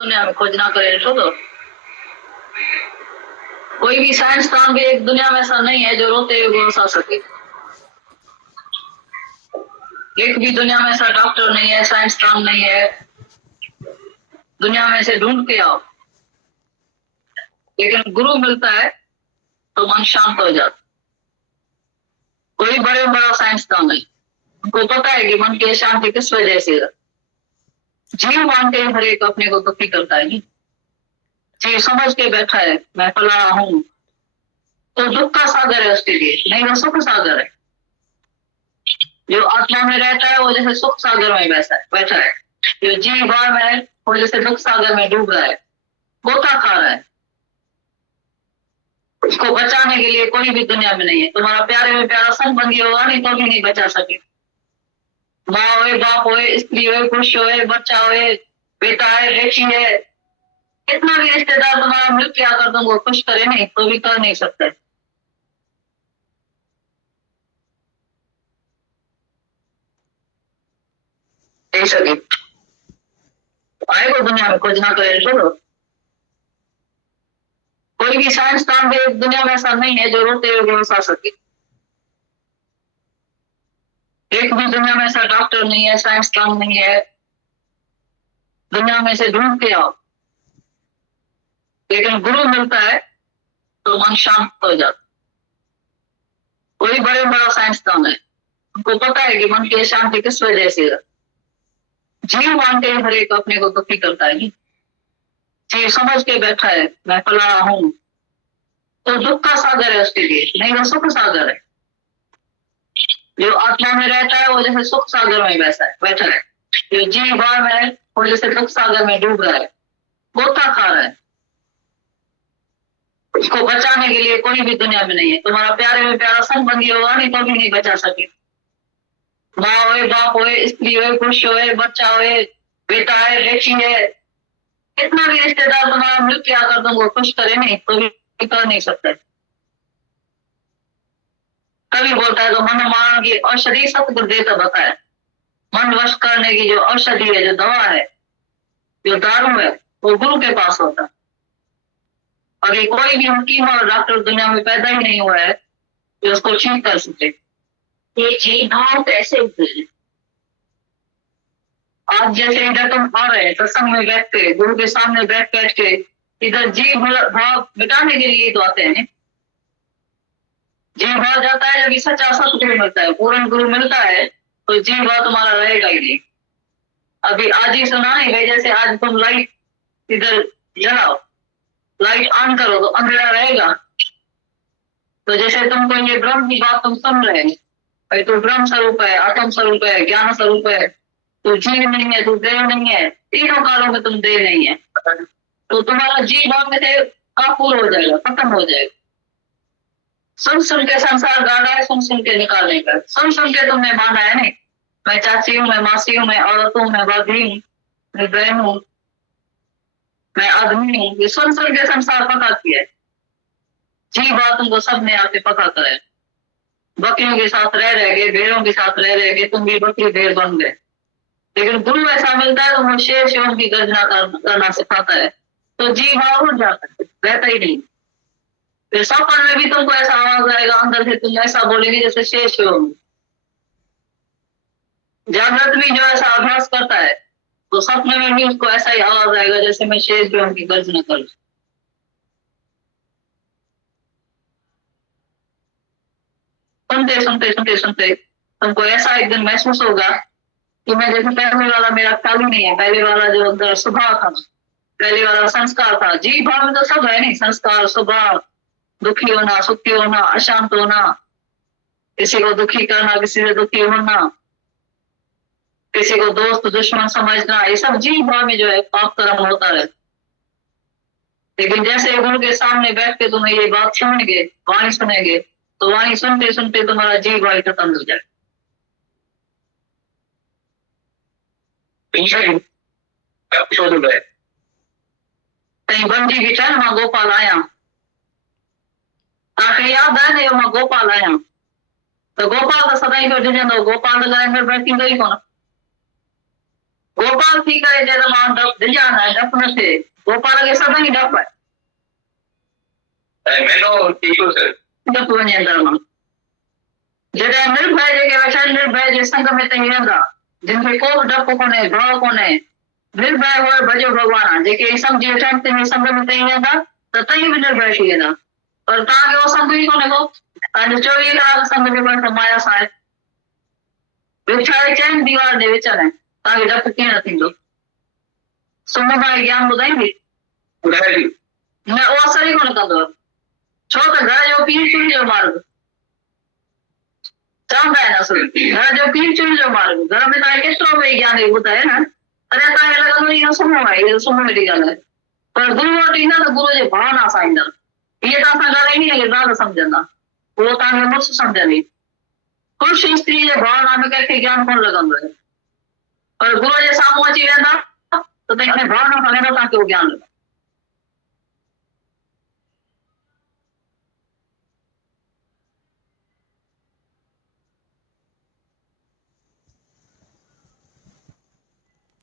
दुनिया में खोज ना करे तो कोई भी साइंसदान भी एक दुनिया में ऐसा नहीं है जो रोते हुए हंसा सके। एक भी दुनिया में ऐसा डॉक्टर नहीं है, साइंसदान नहीं है। दुनिया में से ढूंढ के आओ, लेकिन गुरु मिलता है तो मन शांत हो जाता। कोई बड़े बड़ा साइंसदान नहीं, उनको पता है कि मन की शांति किस वजह से। जीव मान के हर एक अपने को दुखी करता है। जीव समझ के बैठा है मैं फला हूं, तो दुख का सागर है उसके लिए, नहीं वो सुख सागर है। जो आत्मा में रहता है वो जैसे सुख सागर में बैठा है। जो जीव भाव में है वो जैसे दुख सागर में डूब रहा है, गोता खा रहा है। उसको बचाने के लिए कोई भी दुनिया में नहीं है। तुम्हारा प्यारे में प्यारा संबंधी होगा नहीं तो भी नहीं बचा सके। माँ होए, बाप होए, स्त्री होए, पुरुष होए, बच्चा होए, बेटा है, बेटी है, कितना भी रिश्तेदार तुम्हारा मिल क्या कर दूंगा खुश करे नहीं तो भी कर नहीं सकते। आएगा दुनिया में खोज ना करे छोड़ो। कोई भी साइंसदान भी दुनिया में ऐसा नहीं है जो रोते हुए हंसा सके। एक भी दुनिया में ऐसा डॉक्टर नहीं है, साइंसदान नहीं है। दुनिया में से ढूंढ के आओ, लेकिन गुरु मिलता है तो मन शांत हो जाता। कोई बड़े बड़ा साइंसदान है, उनको पता है कि मन की शांति किस वजह से। जीव मान के हर एक अपने को दुखी करता है। जीव समझ के बैठा है मैं फला हूं, तो दुख का सागर है उसके लिए, नहीं वो सुख सागर है। जो आत्मा में रहता है वो जैसे सुख सागर में बैठा है। जो जीव भाव में है वो जैसे दुख सागर में डूब रहा है, गोता खा रहा है। उसको बचाने के लिए कोई भी दुनिया में नहीं है। तुम्हारा प्यारे में प्यारा संबंधी होगा नहीं तो भी नहीं बचा सके। माँ होए, बाप होए, स्त्री होए, पुरुष होए, बच्चा होए, बेटा है, बेटी है, कितना भी रिश्तेदार तुम्हारा मिल क्या कर दूंगा खुश करे नहीं तो भी कर नहीं सकते। कभी बोलता है तो मन मां की औषधि सतगुरु देता बताया। मन वश करने की जो औषधि है, जो दवा है, जो दारू है, वो गुरु के पास होता है। अभी कोई भी हकीम और डॉक्टर दुनिया में पैदा ही नहीं हुआ है जो उसको ठीक कर सके। ये जीव भाव कैसे होते हैं? आज जैसे इधर तुम आ रहे हैं सत्संग में बैठ के, गुरु के सामने बैठ बैठ के, इधर जीव भाव मिटाने के लिए तो आते हैं। जीव भाव जाता है जब सच्चा सतगुरु मिलता है, पूर्ण गुरु मिलता है तो जीव भाव तुम्हारा रहेगा ही नहीं। अभी आज ही सुना है भाई, जैसे आज तुम लाइट इधर जलाओ, लाइट ऑन करो तो अंधेरा रहेगा। तो जैसे तुमको ये ब्रह्म की बात तुम सुन रहे हैं, भाई तू ब्रह्म स्वरूप है, आत्म स्वरूप है, ज्ञान स्वरूप है, तू जीव नहीं है, तू देव नहीं है, तीनों कालों में तुम देव नहीं है। तो तुम्हारा जीव भाव में से काफूर हो जाएगा, खत्म हो जाएगा। सुन सुन के संसार गाड़ा है, सुन सुन के निकालने का। सुन सुन के तुमने माना है नहीं, मैं चाची हूँ, मैं मासी हूँ, मैं औरत हूँ, मैं बाधी हूँ, मैं बहन हूँ, मैं आदमी हूँ। ये सुन सुन के संसार पका किया है। जी बात तुमको सब ने आके पका करे। बकरियों के साथ रह के, भेड़ों के साथ रह के तुम भी बकरी भेड़ बन गए। लेकिन गुरु ऐसा मिलता है तो वो शेर शिवम की गर्जना करना सिखाता है, तो जी भाव उड़ जाता है, रहता ही नहीं। फिर सपन में भी तुमको ऐसा आवाज आएगा अंदर से, तुम ऐसा बोलेंगे जैसे शेर शिवम। जागृत भी जो ऐसा अभ्यास करता है तो सपने में भी उसको ऐसा ही आवाज आएगा जैसे मैं शेर शिवम की गर्जना करूं। सुनते सुनते सुनते सुनते तुमको ऐसा एक दिन महसूस होगा कि मैं जैसे पहले वाला मेरा ख्याल ही नहीं है। पहले वाला जो अंदर स्वभाव था, पहले वाला संस्कार था, जी भाव में तो सब है नहीं, संस्कार, स्वभाव, दुखी होना, सुखी होना, अशांत होना, किसी को दुखी करना, किसी से दुखी होना, किसी को दोस्त दुश्मन समझना, ये सब जी भाव में जो है पाप कर्म होता है। लेकिन जैसे गुरु के सामने बैठ के तुम्हें ये बात सुनेंगे, वाणी सुनेंगे, तो वाणी सुनते सुनते तुम्हारा जी भाव खत्म हो जाए। कहीं बंजी की चल मां गोपाल आया, ताकि याद है नहीं मां गोपाल आया, तो गोपाल तो सदाई को ॾिजंदो, गोपाल लाइ बैठी गई कोन। गोपाल थी करे जैसे मां डप दिजाना है डप न थे गोपाल के सब ही डप है मैंने ठीक है डप वने अंदर मां जॾहिं निर्भय जेके वेठा निर्भय जे संग में तई वेंदा जिनखे को बि डपु कोन्हे भउ कोन्हे निर्भय हो भॼो भॻवान जेके सम्झी वेठा आहिनि तंहिंजे संग में तई वेंदा त तई बि निर्भय थी वेंदा पर तव्हांखे उहो संग ई कोन्हे को तव्हांजो 24 कलाक संग में त माया सां आहे वेठा चइनि दीवार जे विच में तव्हांखे डपु कीअं न थींदो सुम्हंदा ज्ञान ॿुधाईंदी न उहो असर ई कोन कंदो छो त घर जो पीउ चुरी जो मार्ग चवंदा आहिनि असुल घर जो पीउ चुरी जो मार्ग घर में तव्हांखे केतिरो बि ज्ञान ॿुधाए न तॾहिं तव्हांखे लॻंदो इहो सुम्हो आहे इहो सुम्हण जी ॻाल्हि आहे पर गुरू वटि ईंदा त गुरू जे भावना सां ईंदा इहे तव्हां सां ॻाल्हाईंदी न ॻाल्हि सम्झंदा उहो तव्हांखे मुड़ुसु सम्झंदी पुरुष स्त्री जे भावना में कंहिंखे ज्ञान कोन लॻंदो आहे पर गुरू जे साम्हूं अची वेंदा त तंहिंखे भावना सां वेंदो तव्हांखे उहो ज्ञान लॻंदो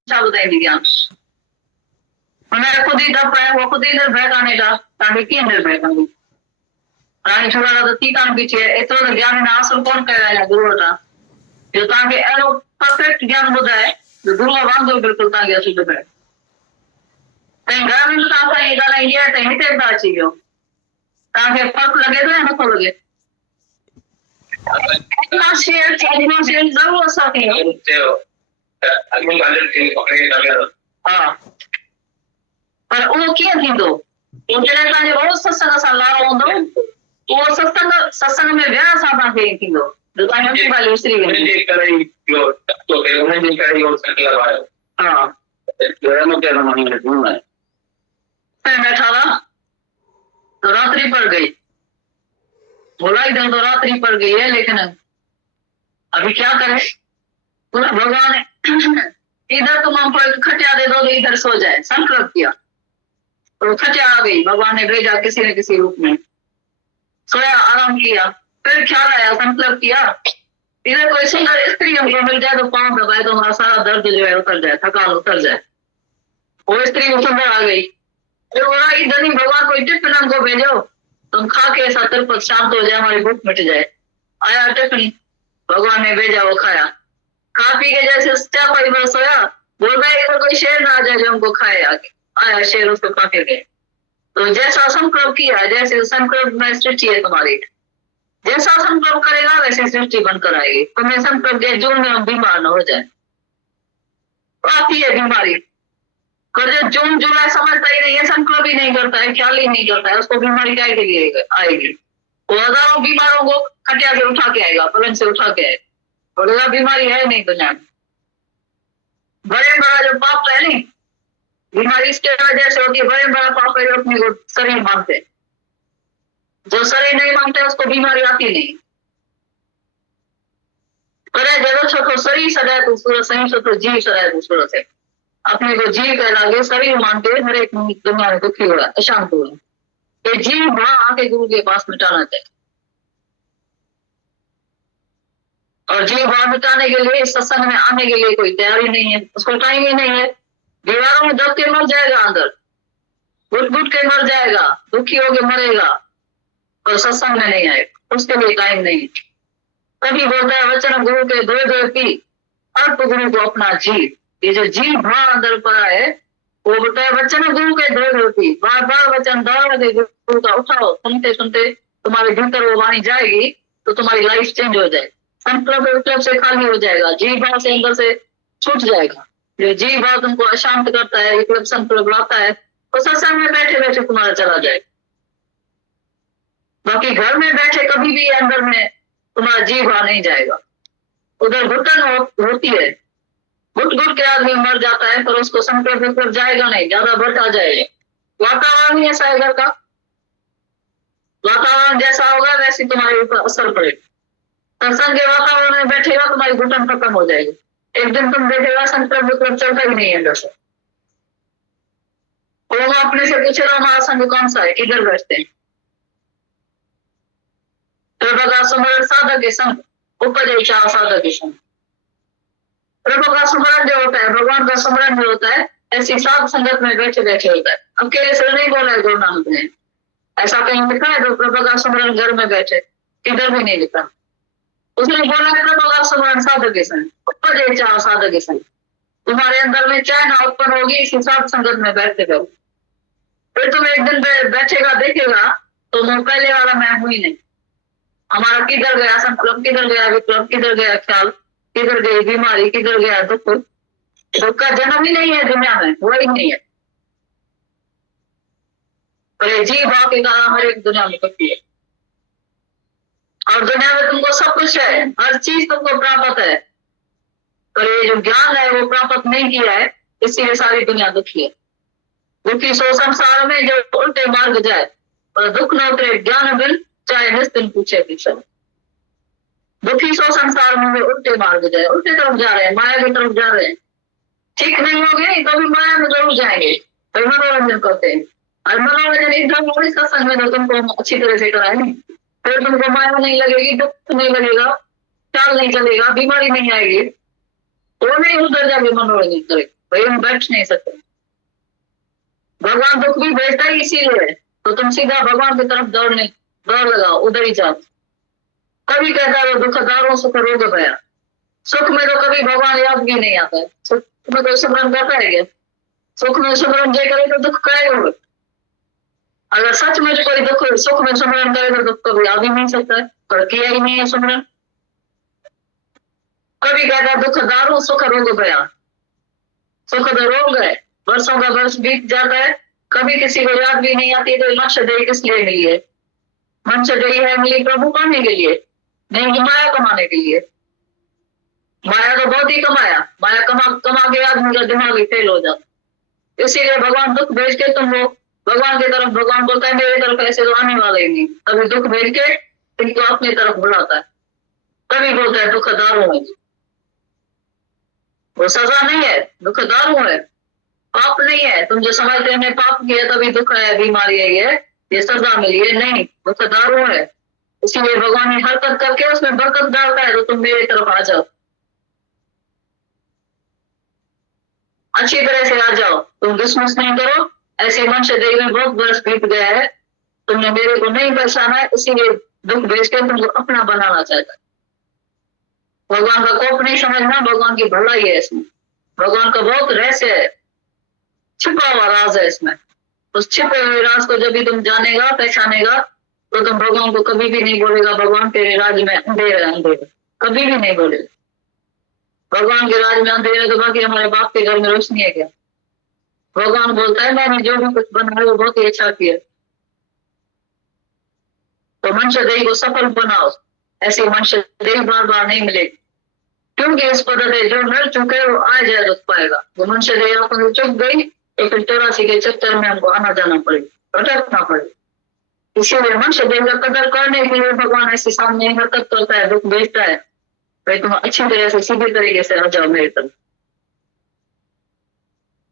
छा ॿुधाईंदी ज्ञान हुनजो ख़ुदि ई डपु आहे उहो ख़ुदि ई निर्भय कान्हे का तव्हांखे कीअं निर्भय कंदी राणी छोड़ा त थी कान पई थिए एतिरो त ज्ञान हिन हासिल कोन कयो आहे गुरू वटां जो तव्हांखे अहिड़ो परफेक्ट ज्ञान ॿुधाए जो गुरू वांगुरु बिल्कुलु तव्हांखे अची ॿुधाए तंहिं घर में बि तव्हां सां इहा ॻाल्हाईंदी आहे त हिते बि अची वियो तव्हांखे फ़र्क़ु लॻे थो या नथो लॻे ज़रूरु असांखे हा पर उहो कीअं थींदो जॾहिं तव्हांजो रोज़ सत्संग सां लारो हूंदो उहो सत्संग में विहण सां तव्हांखे ईअं थींदो तव्हांजी ॻाल्हि विसरी बैठा था तो रात्रि पड़ गई बोला इधर तो रात्रि पड़ गई है लेकिन अभी क्या करे पूरा भगवान इधर तुम हमको एक खटिया दे दो तो इधर सो जाए संकल्प किया तो खटिया आ गई भगवान ने भेजा किसी न किसी रूप में सोया आराम किया फिर ख्याल आया संकल्प किया इधर कोई सुंदर स्त्री हमको मिल जाए तो पाँव दबाए तो हमारा सारा दर्द जो है उतर जाए थकान उतर जाए वो स्त्री वो सुंदर आ गई फिर बोला इधर ही भगवान कोई टिफिन हमको भेजो तुम खा के ऐसा तिरपत शांत हो जाए हमारी भूख मिट जाए आया टिफिन भगवान ने भेजा वो खाया खा पी के जैसे चापाई पर सोया बोल रहा इधर कोई शेर ना आ जाए जो हमको खाए आगे आया शेर उसको खा के गए तो जैसा संकल्प किया जैसे संकल्प में सृष्टि है तुम्हारी जैसा संकल्प करेगा वैसे सृष्टि बनकर आएगी तुम्हें संकल्प के जून में हम बीमार न हो जाए आती है बीमारी पर जो जून जुलाई समझता ही नहीं है संकल्प ही नहीं करता है ख्याल ही नहीं करता है उसको बीमारी क्या के लिए आएगी वो हजारों बीमारों को खटिया से उठा के आएगा पलंग से उठा के आएगा बोलेगा बीमारी है नहीं दुनिया में बड़े बड़ा जो पाप है नहीं बीमारी इसके वजह से होती है बड़े बड़ा पाप है जो अपने को शरीर मानते जो शरीर नहीं मानते उसको बीमारी आती नहीं करे जगत छो शरीर सदाए तो सूरत सही छो तो जीव सदाए तो सूरत है अपने को जीव कह लागे शरीर मानते हर एक दुनिया में दुखी हो रहा है अशांत हो रहा है ये जीव भाव आके गुरु के पास मिटाना चाहिए और जीव भाव मिटाने के लिए सत्संग में आने के लिए कोई तैयारी नहीं है उसको टाइम ही नहीं है दीवारों में दब के मर जाएगा अंदर घुट घुट के मर जाएगा दुखी होके मरेगा और सत्संग में नहीं आएगा उसके लिए टाइम नहीं तभी बोलता है वचन गुरु के धोए धोए पी अर्प गुरु को अपना जीव ये जो जीव भाव अंदर पड़ा है वो बोलता है वचन गुरु के धोए धोए पी बार बार वचन दौड़ के गुरु का उठाओ सुनते सुनते तुम्हारे भीतर वो वाणी जाएगी तो तुम्हारी लाइफ चेंज हो जाए संकल्प विकल्प से खाली हो जाएगा जीव भाव से अंदर से छूट जाएगा जो जीव भाव तुमको अशांत करता है विकल्प संकल्प लाता है तो सत्संग में बैठे बैठे तुम्हारा चला जाए बाकी घर में बैठे कभी भी अंदर में तुम्हारा जीव भाव नहीं जाएगा उधर घुटन होती है घुट घुट के आदमी मर जाता है पर उसको संकल्प विकल्प जाएगा नहीं ज्यादा बढ़ता जाएगा वातावरण ही ऐसा है घर का वातावरण जैसा होगा वैसे तुम्हारे ऊपर असर पड़ेगा सत्संग के वातावरण में बैठेगा तुम्हारी घुटन खत्म हो जाएगी एक दिन तुम देखेगा संकल्प विकल्प चलता ही नहीं है अंदर से और वो अपने से पूछेगा हमारा संग कौन सा है किधर बैठते हैं तो बता समझ साधक के संग उपज इच्छा साधक के संग प्रभु का स्मरण जो होता है, भगवान का स्मरण जो होता है, ऐसी साध संगत में बैठे बैठे होता है। अकेले से नहीं बोला है गुरु नानक ने, ऐसा कहीं लिखा है? तो प्रभु का स्मरण घर में बैठे, किधर भी नहीं लिखा। उसने बोला है प्रभु का स्मरण साधक के संग, उपजे चाह साधक के संग। तुम्हारे अंदर में चाहे ना उत्पन्न होगी इसी साध संगत में बैठते रहो। फिर तुम एक दिन बैठेगा देखेगा तो मैं पहले वाला मैं हूं ही नहीं। हमारा किधर गया संकल्प, किधर गया विकल्प, किधर गया ख्याल, किधर गई बीमारी, किधर गया दुख। दुख का जन्म ही नहीं है दुनिया में, वही नहीं है। पर ये जीव भाव के कारण हर एक दुनिया में करती है। और दुनिया में तुमको सब कुछ है, हर चीज तुमको प्राप्त है, पर ये जो ज्ञान है वो प्राप्त नहीं किया है, इसीलिए सारी दुनिया दुखी है। दुखी सो संसार में जो उल्टे मार्ग जाए, और दुख न उतरे ज्ञान बिन, चाहे निस्दिन पूछे पीछे। दुखी सो संसार में उल्टे मार्ग जाए, उल्टे तरफ जा रहे हैं, माया की तरफ जा रहे हैं। ठीक नहीं होंगे तो भी माया में जरूर जाएंगे, तो मनोरंजन करते हैं। और मनोरंजन एकदम थोड़ी सत्संग में तो तुमको अच्छी तरह से कराएंगे, फिर तुमको माया नहीं लगेगी, दुख नहीं लगेगा, ख्याल नहीं चलेगा, बीमारी नहीं आएगी, वो नहीं उधर जाके मनोरंजन करे, भाई हम बैठ नहीं सकते। भगवान दुख भी भेजता ही इसीलिए है, तो तुम सीधा भगवान की तरफ दौड़ लगाओ, उधर ही जाओ। कभी कहता है दुखदारों सुख रोग भया, सुख में तो कभी भगवान याद भी नहीं आता है। सुख में तो सिमरन करता है क्या? सुख में सिमरन जय करे तो दुख करेगा। अगर सच में कोई दुख सुख में सिमरन करे तो दुख कभी आ भी नहीं सकता है, पर किया ही नहीं है सिमरन। कभी कहता है दुखदारों सुख रोग भया, सुख तो रोग है, वर्षों का वर्ष बीत जाता है, कभी किसी को याद भी नहीं आती। तो मनुष्य देह किस लिए मिली है? मनुष्य देह है मिली प्रभु पाने के लिए, नहीं कि माया कमाने के लिए। माया तो बहुत ही कमाया, माया कमा के आदमी का दिमाग ही फेल हो जाता। इसीलिए भगवान दुख भेज के तुमको भगवान की तरफ, भगवान बोलता है मेरी तरफ ऐसे तो आने वाले ही नहीं, तभी दुख भेज के तुमको अपनी तरफ बुलाता है। तभी बोलता है दुखदारों है, वो सजा नहीं है, दुखदारों है, पाप नहीं है। तुम जो समझते हैं पाप किया तभी दुख है, बीमारी है, ये सजा मिली है, नहीं, दुखदारों है। इसीलिए भगवान ने हरकत करके उसमें बरकत डालता है, तो तुम मेरी तरफ आ जाओ, अच्छी तरह से आ जाओ, तुम डिसमिस नहीं करो। ऐसे मनुष्य देह में बहुत वर्ष बीत गया है, तुमने मेरे को नहीं पहचाना है, इसीलिए दुख भेज के तुमको अपना बनाना चाहता है। भगवान का कोप नहीं समझना, भगवान की भलाई है इसमें, भगवान का बहुत रहस्य है, छिपा हुआ राज है इसमें। उस छिपे हुए राज को जब भी तुम जानेगा, पहचानेगा, तो तुम भगवान को कभी भी नहीं बोलेगा भगवान तेरे राज में अंधेरा है, अंधेरा, कभी भी नहीं बोलेगा। भगवान के राज में अंधेरा तो बाकी हमारे बाप के घर में रोशनी है क्या? भगवान बोलता है मैंने जो भी कुछ बनाया वो बहुत ही अच्छा किया, तो मनुष्य देह को सफल बनाओ। ऐसी मनुष्य देह बार बार नहीं मिलेगी, क्योंकि इस पद्धति जो मिल चुके वो आ जाए दुख पाएगा। वो मनुष्य देह आपको चुक गई तो फिर 84 के चक्कर में हमको आना जाना पड़ेगा, भटकना पड़ेगा। इसीलिए मनुष्य देह का कदर करने के लिए भगवान ऐसे सामने हरकत करता है, दुख भेजता है, भाई तुम अच्छी तरह से सीधे तरीके से आ जाओ मेरी तरफ।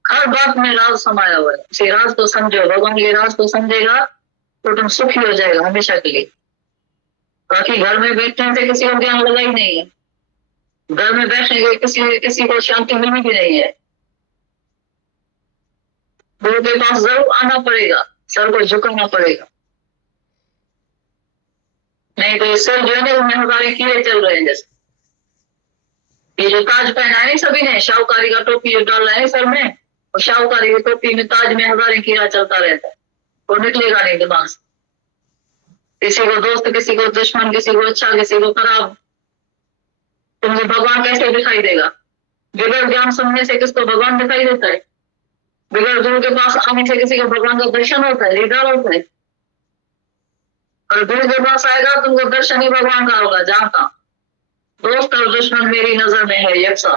हर बात में राज समाया हुआ है, इसी राज को समझो। भगवान के राज को समझेगा तो तुम सुखी हो जाएगा हमेशा के लिए। बाकी घर में बैठने से किसी को ज्ञान लगा ही नहीं है, घर में बैठने के किसी को शांति मिलनी भी नहीं है। गुरु के पास जरूर आना पड़ेगा, सर को झुकाना पड़ेगा, नहीं तो सर जो है ना हमारे कीड़े चल रहे हैं। जैसे ये जो ताज पहना है सभी ने, शाहूकारी का टोपी जो डाल रहे हैं सर में, और शाहूकारी की टोपी में ताज में हजारों कीड़ा चलता रहता है, वो निकलेगा नहीं दिमाग से। किसी को दोस्त, किसी को दुश्मन, किसी को अच्छा, किसी को खराब। तुमको भगवान कैसे दिखाई देगा? बगैर ज्ञान सुनने से किसको भगवान दिखाई देता है? बगैर गुरु के पास आने से किसी को भगवान का दर्शन होता है, दीदार होता है? और गुरु के पास आएगा तुमको दर्शन ही भगवान का होगा। जानता दोस्त और दुश्मन मेरी नजर में है यकसा।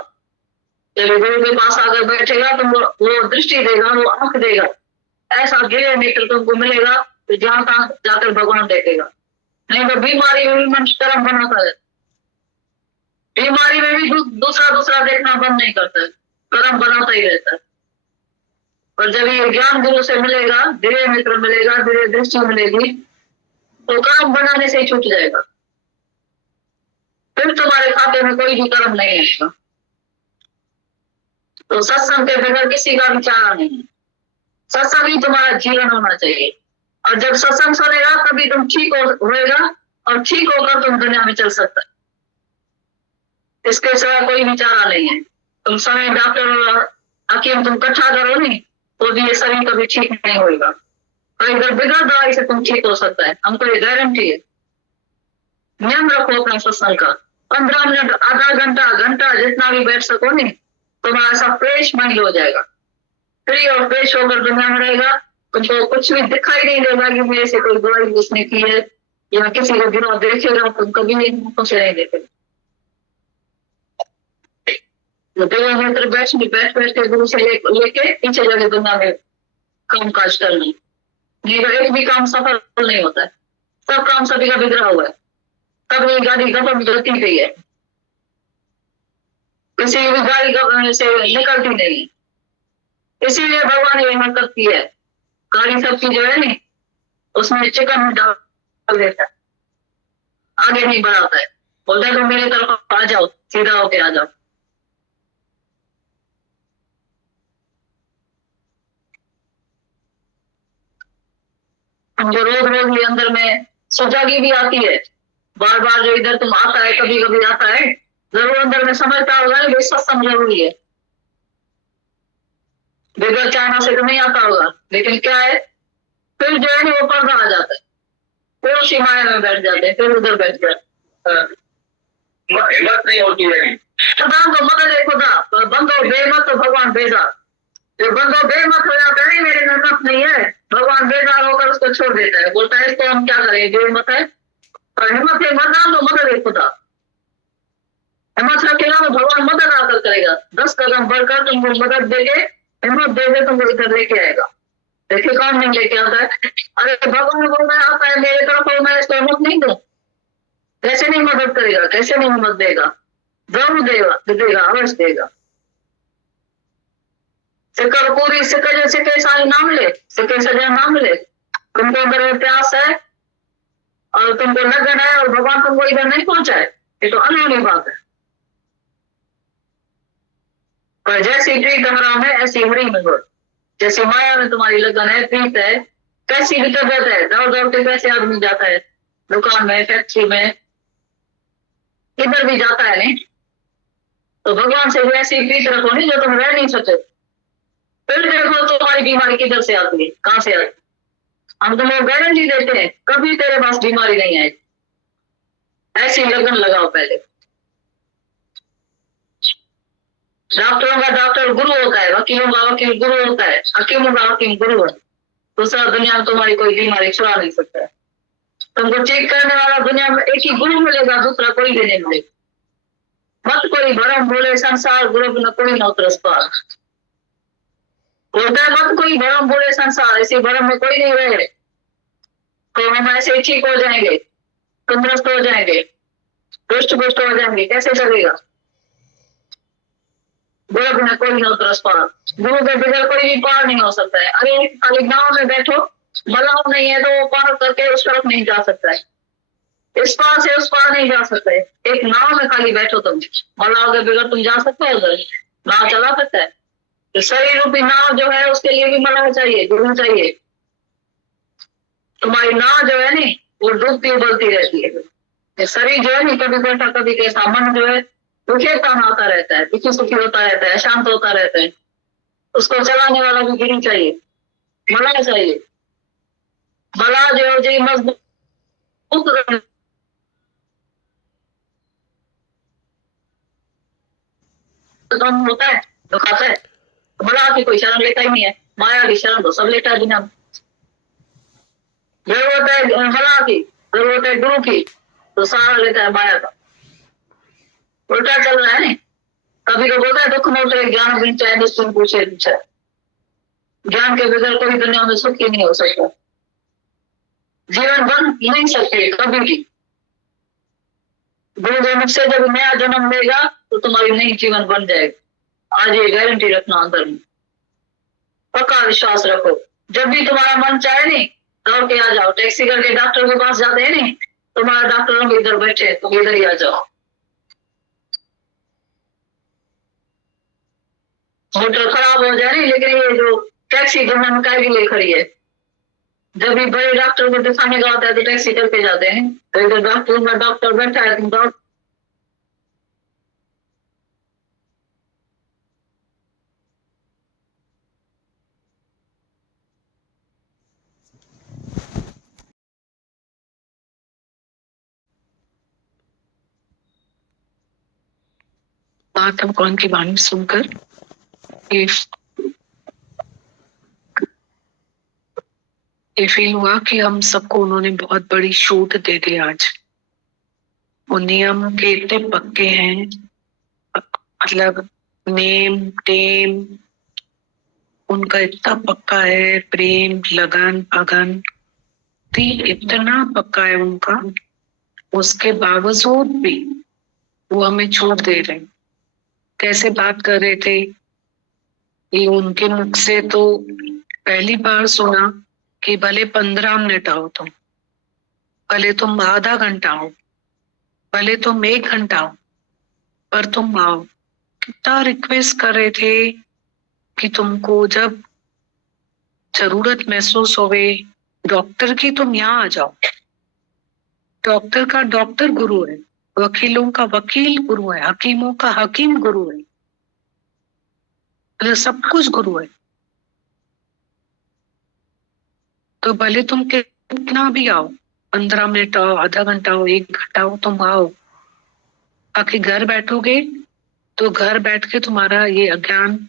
जब गुरु के पास आकर बैठेगा तुमको वो दृष्टि देगा, वो आंख देगा, ऐसा गहरे नेत्र तुमको मिलेगा तो जहां तहां जाकर भगवान देखेगा। नहीं तो बीमारी में भी मनुष्य कर्म बनाता है, बीमारी में भी दूसरा देखना बंद नहीं करता है, कर्म बनाता ही रहता है। और जब ये ज्ञान गुरु से मिलेगा, धीरे मित्र मिलेगा, धीरे दृष्टि मिलेगी, तो कर्म बनाने से ही छूट जाएगा। फिर तुम्हारे खाते में कोई भी कर्म नहीं आएगा। तो सत्संग के बगैर किसी का विचार नहीं है। सत्संग ही तुम्हारा जीवन होना चाहिए, और जब सत्संग सुनेगा तभी तुम ठीक होएगा, और ठीक होकर तुम दुनिया में चल सकता है। इसके सिवा कोई विचार नहीं है। तुम समय डॉक्टर और हकीम तुम इकट्ठा करो नहीं तो भी ये शरीर कभी ठीक नहीं होगा, और इधर बिगड़ दवाई से तुम ठीक हो सकता है, हमको ये गारंटी है। नियम रखो अपना सत्संग का, 15 मिनट, आधा घंटा, घंटा जितना भी बैठ सको नहीं, तुम्हारा सब फ्रेश माइंड हो जाएगा, फ्री और फ्रेश होकर दुनिया में रहेगा। तुमको कुछ भी दिखाई नहीं देगा कि मेरे से कोई बुराई उसने की है, या किसी को बुरा देखेगा तुम कभी नहीं से नहीं देखेगा। मित्र बैठ के गुरु से लेके पीछे जाके दुनिया में काम काज करना, नहीं तो एक भी काम सफल नहीं होता है, सब काम सभी का बिगड़ा हुआ है, तब ये गाड़ी गपम गलती गई है, किसी भी गाड़ी से निकलती नहीं, इसीलिए भगवान ये हरकत की है। गाड़ी सबकी जो है नी उसमें चिकन डाल देता है, आगे नहीं बढ़ाता है, बोलता है तुम मेरी तरफ आ जाओ, सीधा होके आ जाओ। जो रोज रोज भी अंदर में सुजागी भी आती है, बार बार जो इधर तुम आता है, कभी कभी आता है, जरूर अंदर में समझता होगा ना सत्संग जरूरी है, बगैर चाहना से तो नहीं आता होगा, लेकिन क्या है फिर जो है वो पर्दा आ जाता है, फिर उसी माया में बैठ जाते हैं, फिर उधर बैठ जाते, हिम्मत नहीं होती है। खुदा को मदद है, खुदा बंदो बेमत तो भगवान बेजार, जो बंदो बेमत हो जाता है मेरे में हिम्मत नहीं है, भगवान बेजार होकर उसको छोड़ देता है, बोलता है इसको हम क्या करें, जो हिम्मत है, और हिम्मत है मदद तो मदद है खुदा, हिम्मत रखेगा तो भगवान मदद आकर करेगा, 10 कदम बढ़कर तुमको मदद देके हिम्मत दे तुमको इधर लेके आएगा। देखिए कौन नहीं लेके आता है, अरे भगवान को मैं आता है मेरे तरफ और मैं इसको हिम्मत नहीं दूं, कैसे नहीं मदद करेगा, कैसे नहीं हिम्मत देगा, जरूर देगा अवश्य देगा। सिक्कर पूरी सिक्के सारी नाम ले, सिक्के सजा नाम ले, तुमको अंदर प्यास है और तुमको लगन है और भगवान तुमको इधर नहीं पहुंचाए, ये तो अनहोनी बात है। पर जैसी प्रीत हराम है ऐसी हरी में गुण, जैसे माया में तुम्हारी लगन है, प्रीत है, कैसी भी तबियत है, दौड़ दौड़ के कैसे आदमी जाता है दुकान में, फैक्ट्री में, इधर भी जाता है नहीं, तो भगवान से वैसी प्रीत रखो नहीं जो तुम रह नहीं सकते, फिर देखो तुम्हारी बीमारी किधर से आती है, कहां से आती है, हम तुम्हें गारंटी देते हैं कभी तेरे पास बीमारी नहीं आएगी, ऐसी लगन लगाओ पहले। डॉक्टरों का डॉक्टर गुरु होता है, वकीलों का वकील गुरु होता है, हकीमों का हकीम गुरु है, दूसरा दुनिया में तुम्हारी कोई बीमारी छुड़ा नहीं सकता है, तुमको चेक करने वाला दुनिया में एक ही गुरु मिलेगा, दूसरा कोई भी नहीं मिलेगा। मत कोई भरम बोले संसार गुरु न कोई न उतरस पार, बोलता है मत कोई भरम बोले संसार, इसी भरम में कोई नहीं रहे तो हम ऐसे ही ठीक हो जाएंगे, तंदुरुस्त हो जाएंगे, पुष्ट पुष्ट हो जाएंगे, कैसे चलेगा, गुरु बिना कोई न उतरस पार, गुरु के बगैर कोई भी पार नहीं हो सकता है। अरे खाली गांव में बैठो, बलाव नहीं है तो वो पार करके उस तरफ नहीं जा सकता है, इस पार से उस पार नहीं जा सकता है, एक नाव में खाली बैठो तुम, बलाव के बगैर तुम जा सकते हो उधर, नाव चला सकता है, तो शरीर रूपी नाव जो है उसके लिए भी मलाह चाहिए, गुरु चाहिए। तुम्हारी नाव जो है नी वो डूबती उबलती रहती है, शरीर जो है नी कभी कैसा कभी कैसा, मन जो है दुखे काम आता रहता है, दुखी सुखी होता रहता है, शांत होता रहता है, उसको चलाने वाला भी गुरु चाहिए, मलाह चाहिए, मलाह जो जी मजबूत कम होता है तो खाता है, मलाह की कोई शरण लेता ही नहीं है, माया की शरण तो सब लेता है दुनिया में, जरूरत है मलाह की, जरूरत है गुरु की, तो सारा लेता है माया का, उल्टा चल रहा है नहीं, कभी तो बोलता है दुख मोटे ज्ञान बिन चाहे निश्चिंत पूछे पूछे, ज्ञान के बगैर कोई दुनिया में सुख ही नहीं हो सकता, जीवन बन नहीं सकते कभी भी, गुरु जन्म से जब नया जन्म लेगा तो तुम्हारी नई जीवन बन जाएगी, आज ये गारंटी रखना अंदर में, पक्का विश्वास रखो, जब भी तुम्हारा मन चाहे नहीं दौड़ के आ जाओ, टैक्सी करके डॉक्टर के पास जाते हैं नहीं, तुम्हारा डॉक्टर इधर बैठे तुम इधर ही आ जाओ, मोटर खराब हो जा रही, लेकिन ये जो टैक्सी जो हम काय के लिए खड़ी है, जब भी बड़े डॉक्टर को दिखाने का होता है तो टैक्सी करके जाते हैं। तो इधर डॉक्टर बैठा है, तुम डॉक्टर माता भगवान की वाणी सुनकर ये फील हुआ कि हम सबको उन्होंने बहुत बड़ी छूट दे दी आज। वो नियम के इतने पक्के हैं, मतलब नेम टेम उनका इतना पक्का है, प्रेम लगन अगन इतना पक्का है उनका, उसके बावजूद भी वो हमें छूट दे रहे। कैसे बात कर रहे थे, ये उनके मुख से तो पहली बार सुना कि भले 15 मिनट आओ तुम, भले तुम आधा घंटा हो, भले तुम 1 घंटा हो, पर तुम आओ। कितना रिक्वेस्ट कर रहे थे कि तुमको जब जरूरत महसूस होवे डॉक्टर की, तुम यहाँ आ जाओ। डॉक्टर का डॉक्टर गुरु है, वकीलों का वकील गुरु है, हकीमों का हकीम गुरु है, मतलब सब कुछ गुरु है। तो भले तुम कितना भी आओ, 15 मिनट आओ, आधा घंटा हो, 1 घंटा हो, तुम आओ। आखिर घर बैठोगे तो घर बैठ के तुम्हारा ये अज्ञान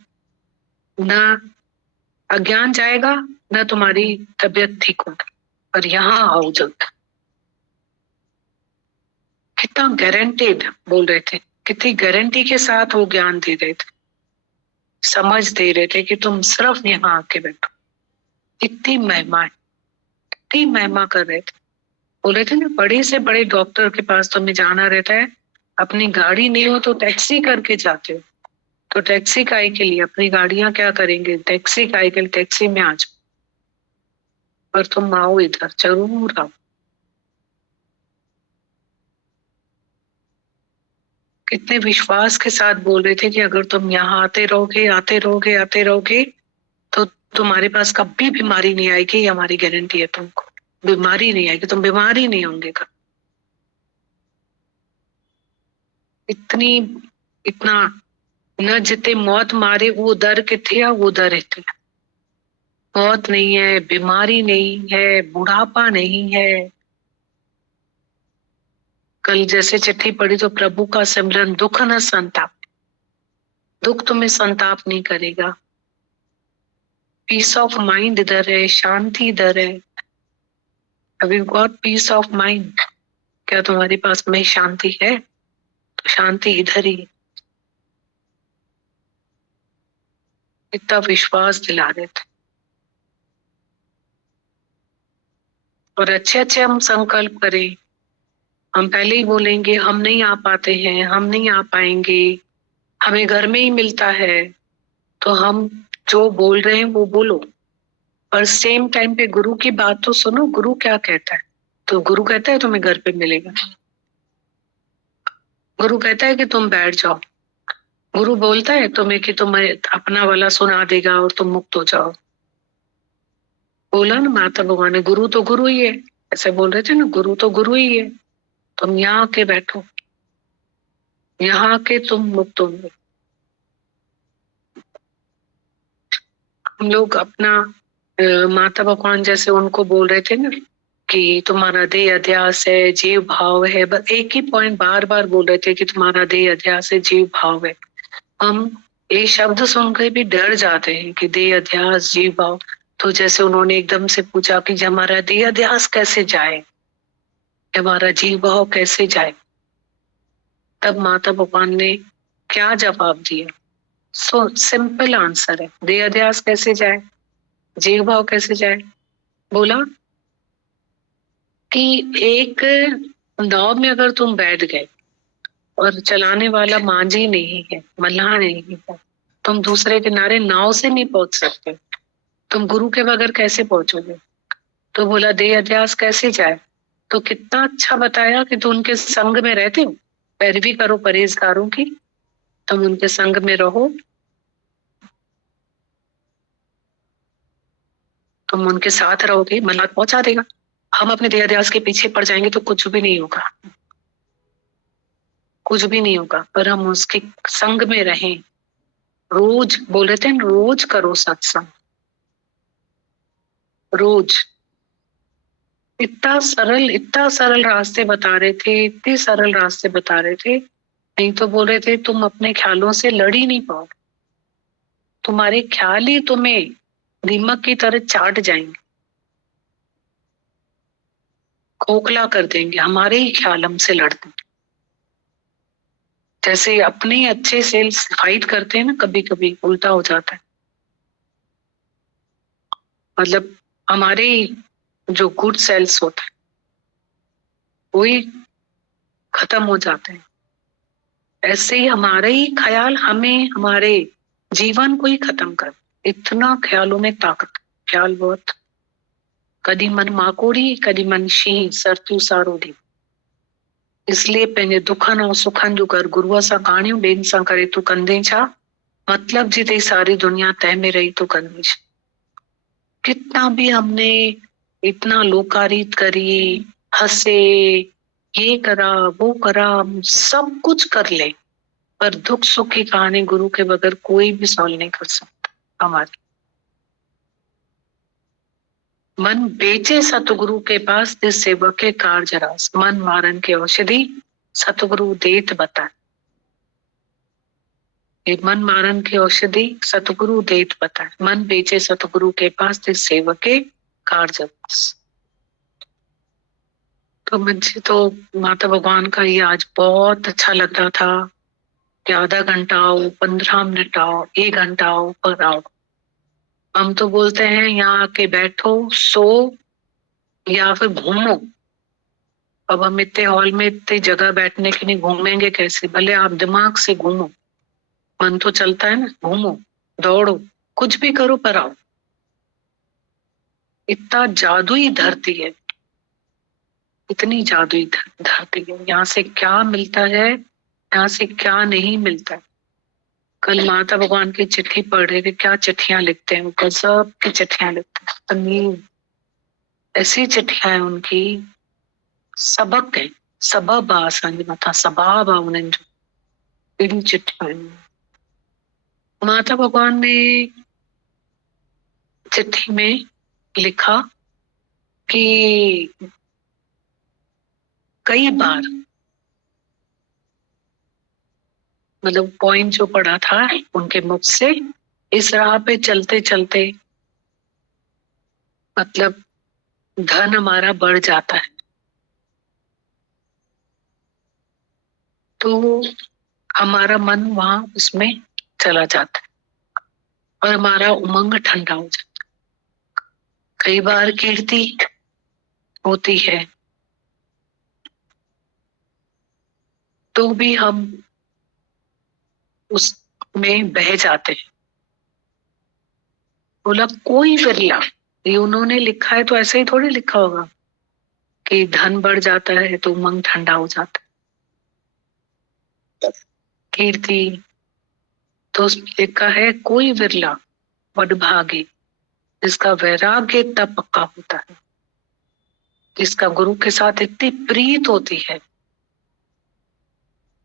जाएगा, ना तुम्हारी तबीयत ठीक होगी। पर यहाँ आओ जल्द। कितना गारंटेड बोल रहे थे, कितनी गारंटी के साथ वो ज्ञान दे रहे थे, समझ दे रहे थे कि तुम सिर्फ यहाँ आके बैठो। इतनी महिमा, इतनी महिमा कर रहे थे। बोल रहे थे ना, बड़े से बड़े डॉक्टर के पास तुम्हें जाना रहता है, अपनी गाड़ी नहीं हो तो टैक्सी करके जाते हो। तो टैक्सी काय के लिए, अपनी गाड़ियां क्या करेंगे, टैक्सी काय के लिए, टैक्सी में आ जाओ। पर तुम आओ इधर, जरूर आओ। कितने विश्वास के साथ बोल रहे थे कि अगर तुम यहाँ आते रहोगे आते रहोगे आते रहोगे तो तुम्हारे पास कभी बीमारी नहीं आएगी, हमारी गारंटी है। तुमको बीमारी नहीं आएगी, तुम बीमार ही नहीं होंगे कभी। इतना न जिते मौत मारे वो दर किथे है, वो दर इतने। मौत नहीं है, बीमारी नहीं है, बुढ़ापा नहीं है। कल जैसे चिट्ठी पढ़ी तो प्रभु का सिमरन दुख न संताप, दुख तुम्हें संताप नहीं करेगा। पीस ऑफ माइंड इधर है, शांति इधर है। अभी गॉट पीस ऑफ माइंड, क्या तुम्हारे पास में शांति है? तो शांति इधर ही। इतना विश्वास दिला रहे थे। और अच्छे अच्छे हम संकल्प करें। हम पहले ही बोलेंगे हम नहीं आ पाते हैं, हम नहीं आ पाएंगे, हमें घर में ही मिलता है। तो हम जो बोल रहे हैं वो बोलो, पर सेम टाइम पे गुरु की बात तो सुनो, गुरु क्या कहता है। तो गुरु कहता है तुम्हें घर पे मिलेगा, गुरु कहता है कि तुम बैठ जाओ, गुरु बोलता है तुम्हें कि तुम्हें अपना वाला सुना देगा और तुम मुक्त हो जाओ। बोला ना माता भगवान ने, गुरु तो गुरु ही है। ऐसे बोल रहे थे ना, गुरु तो गुरु ही है। तुम यहाँ आके बैठो, यहाँ आके तुम मुक्त होंगे। हम लोग अपना माता भगवान जैसे उनको बोल रहे थे ना कि तुम्हारा देह अध्यास है, जीव भाव है। बस एक ही पॉइंट बार बार बोल रहे थे कि तुम्हारा देह अध्यास है, जीव भाव है। हम ये शब्द सुनकर भी डर जाते हैं कि देह अध्यास जीव भाव। तो जैसे उन्होंने एकदम से पूछा कि हमारा देह अध्यास कैसे जाए, हमारा जीव भाव कैसे जाए, तब माता भगवान ने क्या जवाब दिया। सो सिंपल आंसर है, देह अध्यास कैसे जाए, जीव भाव कैसे जाए। बोला कि एक नाव में अगर तुम बैठ गए और चलाने वाला मांझी नहीं है, मल्लाह नहीं है, तुम दूसरे किनारे नाव से नहीं पहुंच सकते, तुम गुरु के बगैर कैसे पहुंचोगे। तो बोला देह अध्यास कैसे जाए। तो कितना अच्छा बताया कि तुम उनके संग में रहते हो, पैरवी करो परहेजगारों की, तुम उनके संग में रहो, तुम उनके साथ रहोगे, मन पहुंचा देगा। हम अपने देहाध्यास के पीछे पड़ जाएंगे तो कुछ भी नहीं होगा, कुछ भी नहीं होगा। पर हम उसके संग में रहें, रोज बोल रहे थे रोज करो सत्संग, रोज। इतना सरल रास्ते बता रहे थे, इतने सरल रास्ते बता रहे थे। नहीं तो बोल रहे थे तुम अपने ख्यालों से लड़ ही नहीं पाओ, तुम्हारे ख्याल ही तुम्हें दीमक की तरह चाट जाएंगे, खोखला कर देंगे। हमारे ही ख्याल हमसे लड़ते हैं। जैसे अपने ही अच्छे से फाइट करते हैं ना, कभी कभी उल्टा हो जाता है। मतलब हमारे ही जो गुड सेल्स होते हैं वही खत्म हो जाते हैं। ऐसे ही हमारे ही ख्याल हमें हमारे जीवन को ही खत्म कर। इतना ख्यालों में ताकत, ख्याल बहुत। कदी मन माकोड़ी कदी मन शीं सरतू सारोड़ी। इसलिए पंहिंजे दुखन और सुखन जो कर गुरुअ सां कहाणियूं ॿियनि सां करे तूं कंदे छा, मतलब जी तेरी सारी दुनिया तय में रही तो कंदी छा। कितना भी हमने इतना लोकारित करी, हंसे, ये करा वो करा, हम सब कुछ कर ले, पर दुख सुख की कहानी गुरु के बगैर कोई भी सॉल्व नहीं कर सकता हमारी। मन बेचे सतगुरु के पास जिस सेवक के कार्य रास, मन मारन के औषधि सतगुरु देत बताए। ये मन मारन की औषधि सतगुरु देत बताए, मन बेचे सतगुरु के पास जिस सेवक के कार्य रास। तो मुझे तो माता भगवान का ये आज बहुत अच्छा लग रहा था कि आधा घंटा आओ, 15 मिनट आओ, 1 घंटा आओ, पर आओ। हम तो बोलते हैं यहाँ आके बैठो, सो या फिर घूमो। अब हम इतने हॉल में इतनी जगह बैठने के लिए घूमेंगे कैसे? भले आप दिमाग से घूमो, मन तो चलता है ना, घूमो, दौड़ो, कुछ भी करो, पर आओ। इतना जादुई धरती है, इतनी जादुई धरती है। यहाँ से क्या मिलता है, यहाँ से क्या नहीं मिलता है। कल माता भगवान की चिट्ठी पढ़ रहे थे, क्या चिट्ठियां लिखते हैं, गजब की चिट्ठियां लिखते हैं, तमीम ऐसी चिट्ठियां हैं उनकी। सबक है, सबब आ असांजे मथां, सबाब आ उन्हनि जो, एॾियूं चिट्ठियां आहिनि। माता भगवान ने चिट्ठी में लिखा कि कई बार, मतलब पॉइंट जो पढ़ा था उनके मुख से, इस राह पे चलते चलते मतलब धन हमारा बढ़ जाता है, तो हमारा मन वहां उसमें चला जाता है और हमारा उमंग ठंडा हो जाता है। कई बार कीर्ति होती है तो भी हम उसमें बह जाते हैं। बोला कोई विरला, ये उन्होंने लिखा है तो ऐसे ही थोड़ी लिखा होगा कि धन बढ़ जाता है तो उमंग ठंडा हो जाता है। कीर्ति तो उसमें लिखा है कोई विरला वडभागी, जिसका वैराग्य इतना पक्का होता है, जिसका गुरु के साथ इतनी प्रीत होती है,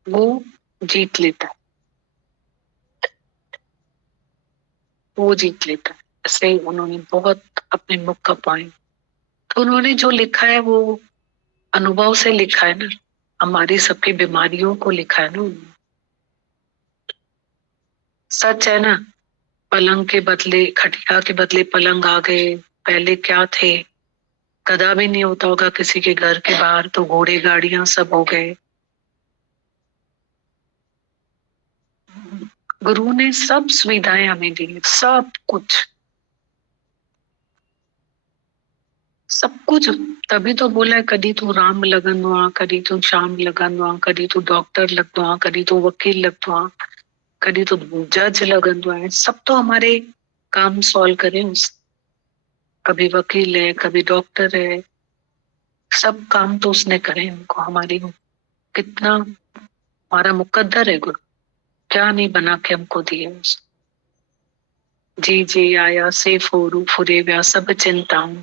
वो जीत लेता है, वो जीत लेता है। ऐसे ही उन्होंने बहुत अपने मुख का पॉइंट, तो उन्होंने जो लिखा है वो अनुभव से लिखा है ना, हमारी सबकी बीमारियों को लिखा है ना उन्होंने। सच है ना, पलंग के बदले, खटिया के बदले पलंग आ गए। पहले क्या थे, गधा भी नहीं होता होगा किसी के घर के बाहर, तो घोड़े गाड़ियां सब हो गए। गुरु ने सब सुविधाएं हमें दी, सब कुछ, सब कुछ। तभी तो बोला है कदी तू राम लगंदो आ, कदी तू श्याम लगंदो आ, कदी तू डॉक्टर लगदो आ, कदी तू वकील लगदो आ, कदी तू जज लगंदो आहे। सब तो हमारे काम सॉल्व करे उस, कभी वकील है, कभी डॉक्टर है, सब काम तो उसने करे हमको, हमारी। कितना हमारा मुकद्दर है गुरु, क्या नहीं बना के हमको दिए। जी जी आया से फोरू फुरे व्या सब चिंताऊं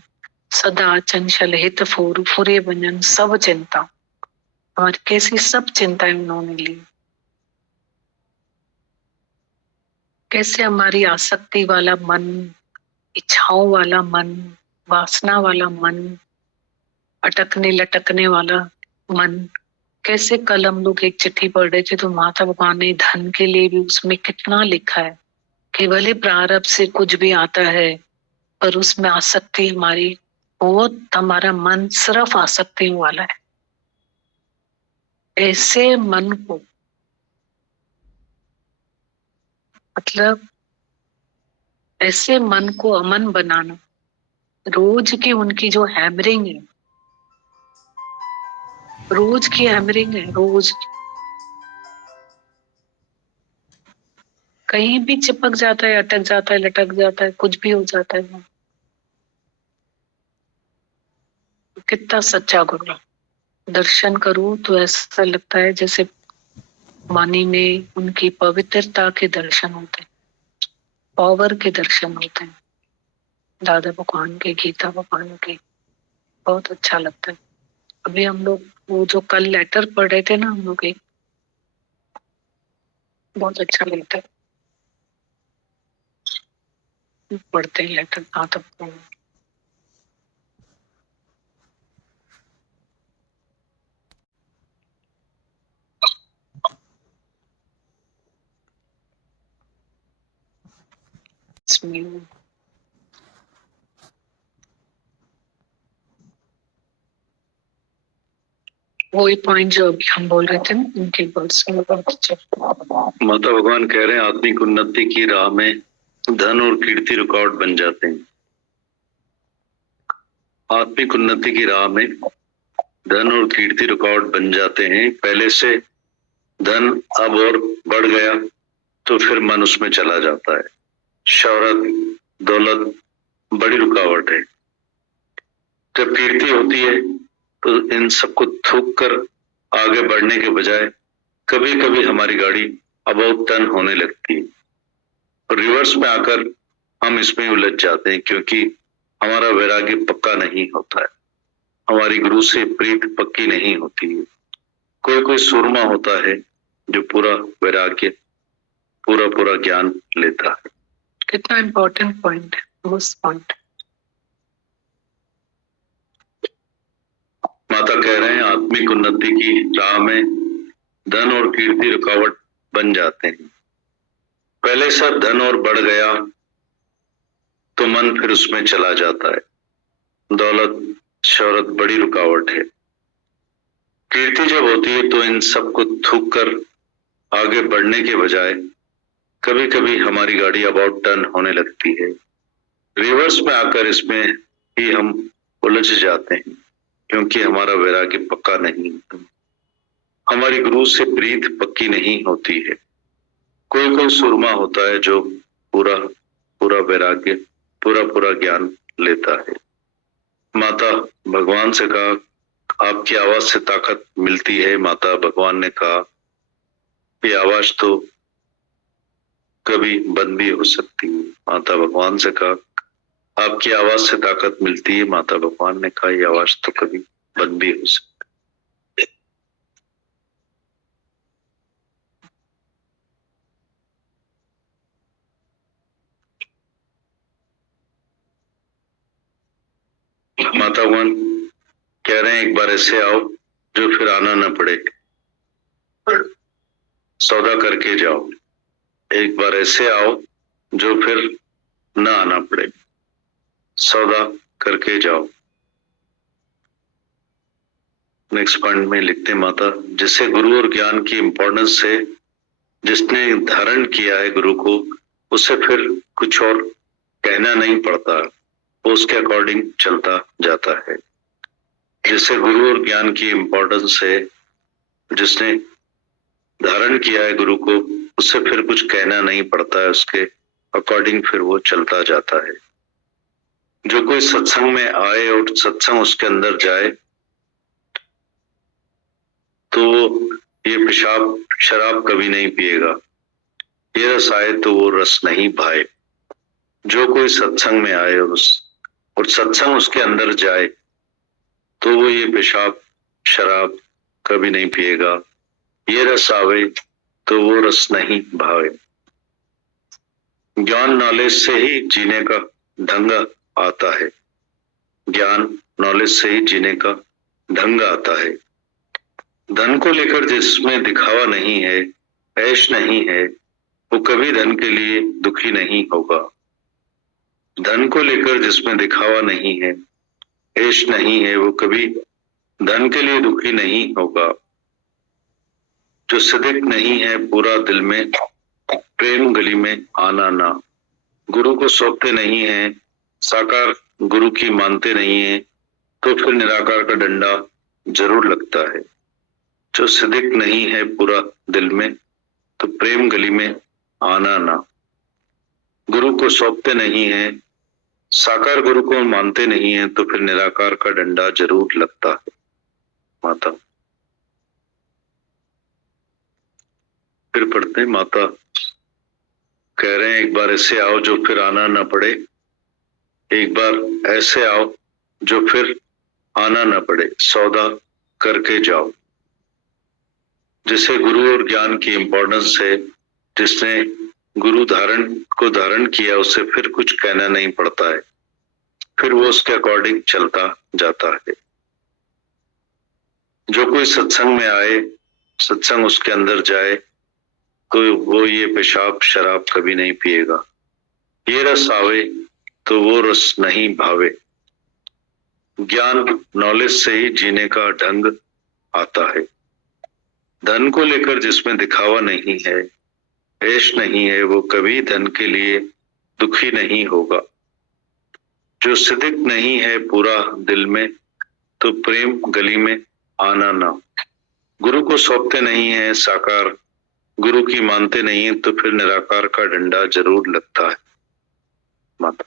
सदा चंचल हित फोरू फुरे वंजन सब चिंता। हमारी कैसी सब चिंताएं उन्होंने ली, कैसे हमारी आसक्ति वाला मन, इच्छाओं वाला मन, वासना वाला मन, अटकने लटकने वाला मन, कैसे कल हम लोग एक चिट्ठी पढ़ रहे थे तो माता भगवान ने धन के लिए भी उसमें कितना लिखा है कि भले प्रारब्ध से कुछ भी आता है पर उसमें आसक्ति हमारी, बहुत हमारा मन सिर्फ आसक्ति वाला है। ऐसे मन को मतलब ऐसे मन को अमन बनाना, रोज की उनकी जो हैमरिंग है, रोज की हैमरिंग है, रोज कहीं भी चिपक जाता है, अटक जाता है, लटक जाता है, कुछ भी हो जाता है। कितना सच्चा गुरु, दर्शन करूं तो ऐसा लगता है जैसे वाणी में उनकी पवित्रता के दर्शन होते हैं, पावर के दर्शन होते हैं, दादा भगवान के, गीता भगवान के। बहुत अच्छा लगता है। अभी हम लोग वो जो कल लेटर पढ़ रहे थे ना हम लोग, एक बहुत अच्छा लगता है, पढ़ते हैं लेटर। हाँ तब इसमें वही पॉइंट जो अभी हम बोल रहे थे ना उनके वर्ड्स में, बहुत अच्छा। माता भगवान कह रहे हैं आत्मिक उन्नति की राह में धन और कीर्ति रुकावट बन जाते हैं। आत्मिक उन्नति की राह में धन और कीर्ति रुकावट बन जाते हैं। पहले से धन अब और बढ़ गया तो फिर मन उसमें चला जाता है। शौहरत, दौलत बड़ी रुकावट है। जब कीर्ति होती है तो इन सबको थूक कर आगे बढ़ने के बजाय कभी कभी हमारी गाड़ी अबाउट टर्न होने लगती है और रिवर्स में आकर हम इसमें उलझ जाते हैं, क्योंकि हमारा वैराग्य पक्का नहीं होता है, हमारी गुरु से प्रीत पक्की नहीं होती है। कोई कोई सूरमा होता है जो पूरा वैराग्य, पूरा पूरा ज्ञान लेता है। कितना इम्पोर्टेंट पॉइंट है, उस पॉइंट। माता कह रहे हैं आत्मिक उन्नति की राह में धन और कीर्ति रुकावट बन जाते हैं। पहले से धन और बढ़ गया तो मन फिर उसमें चला जाता है। दौलत, शौहरत बड़ी रुकावट है। कीर्ति जब होती है तो इन सबको थूक कर आगे बढ़ने के बजाय कभी कभी हमारी गाड़ी अबाउट टर्न होने लगती है। रिवर्स में आकर इसमें ही हम उलझ जाते हैं, क्योंकि हमारा वैराग्य पक्का नहीं होता, हमारी गुरु से प्रीत पक्की नहीं होती है। कोई कोई सुरमा होता है जो पूरा पूरा वैराग्य, पूरा पूरा ज्ञान लेता है। माता भगवान से कहा आपकी आवाज से ताकत मिलती है। माता भगवान ने कहा ये आवाज तो कभी बंद भी हो सकती है। माता भगवान से कहा आपकी आवाज से ताकत मिलती है। माता भगवान ने कहा ये आवाज तो कभी बंद भी हो सकती है। माता भगवान कह रहे हैं एक बार ऐसे आओ जो फिर आना न पड़े, सौदा करके जाओ। एक बार ऐसे आओ जो फिर न आना पड़े, सौदा करके जाओ। नेक्स्ट पॉइंट में लिखते माता, जिससे गुरु और ज्ञान की इंपॉर्टेंस से जिसने धारण किया है गुरु को, उसे फिर कुछ और कहना नहीं पड़ता, वो उसके अकॉर्डिंग चलता जाता है। जिससे गुरु और ज्ञान की इंपॉर्टेंस से जिसने धारण किया है गुरु को, उससे फिर कुछ कहना नहीं पड़ता है, उसके अकॉर्डिंग फिर वो चलता जाता है। जो कोई सत्संग में आए और सत्संग उसके अंदर जाए तो ये पेशाब शराब कभी नहीं पिएगा। ये रस आए तो वो रस नहीं भाए। जो कोई सत्संग में आए और सत्संग उसके अंदर जाए तो वो ये पेशाब शराब कभी नहीं पिएगा। ये रस आवे तो वो रस नहीं भावे। ज्ञान नॉलेज से ही जीने का ढंग आता है। ज्ञान नॉलेज से ही जीने का ढंग आता है। धन को लेकर जिसमें दिखावा नहीं है, ऐश नहीं है, वो कभी धन के लिए दुखी नहीं होगा। धन को लेकर जिसमें दिखावा नहीं है, ऐश नहीं है, वो कभी धन के लिए दुखी नहीं होगा। जो सिद्दीक नहीं है पूरा दिल में, प्रेम गली में आना ना। गुरु को सौंपते नहीं है, साकार गुरु की मानते नहीं है, तो फिर निराकार का डंडा जरूर लगता है। जो सिद्दीक नहीं है पूरा दिल में, तो प्रेम गली में आना ना। गुरु को सौंपते नहीं है, साकार गुरु को मानते नहीं है, तो फिर निराकार का डंडा जरूर लगता है। माता फिर पढ़ते हैं। माता कह रहे हैं, एक बार ऐसे आओ जो फिर आना ना पड़े, एक बार ऐसे आओ जो फिर आना ना पड़े, सौदा करके जाओ। जिसे गुरु और ज्ञान की इंपॉर्टेंस है, जिसने गुरु को धारण किया, उसे फिर कुछ कहना नहीं पड़ता है, फिर वो उसके अकॉर्डिंग चलता जाता है। जो कोई सत्संग में आए, सत्संग उसके अंदर जाए, तो वो ये पेशाब शराब कभी नहीं पिएगा। ये रस आवे तो वो रस नहीं भावे। ज्ञान नॉलेज से ही जीने का ढंग आता है। धन को लेकर जिसमें दिखावा नहीं है, ऐश नहीं है, वो कभी धन के लिए दुखी नहीं होगा। जो सिद्दीक नहीं है पूरा दिल में, तो प्रेम गली में आना ना। गुरु को सौंपते नहीं है, साकार गुरु की मानते नहीं है, तो फिर निराकार का डंडा जरूर लगता है। माता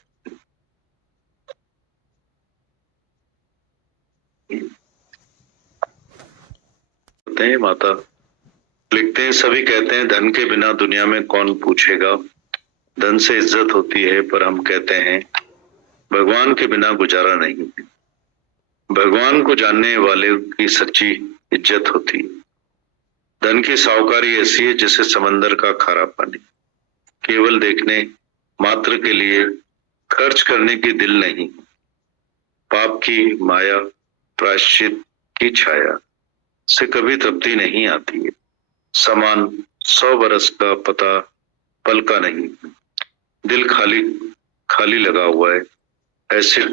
माता लिखते हैं, सभी कहते हैं धन के बिना दुनिया में कौन पूछेगा। धन से इज्जत होती है, पर हम कहते हैं भगवान के बिना गुजारा नहीं है। भगवान को जानने वाले की सच्ची इज्जत होती है। धन की साहूकारी ऐसी है जैसे समंदर का खारा पानी, केवल देखने मात्र के लिए खर्च करने की दिल नहीं। पाप की माया, प्रायश्चित की छाया से कभी तृप्ति नहीं आती है। समान 100 बरस का पता पल का नहीं। दिल खाली खाली लगा हुआ है, ऐसे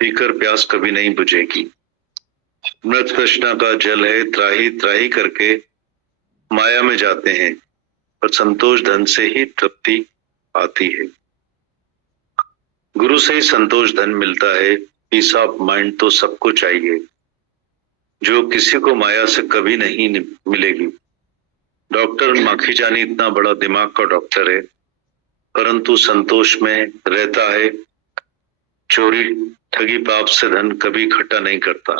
पीकर प्यास कभी नहीं बुझेगी। मृत तृष्णा का जल है, त्राही त्राही करके माया में जाते हैं, पर संतोष धन से ही तृप्ति आती है। गुरु से ही संतोष धन मिलता है। पीस ऑफ माइंड तो सबको चाहिए, जो किसी को माया से कभी नहीं मिलेगी। डॉक्टर माखीजानी इतना बड़ा दिमाग का डॉक्टर है, परंतु संतोष में रहता है। चोरी ठगी पाप से धन कभी इकट्ठा नहीं करता।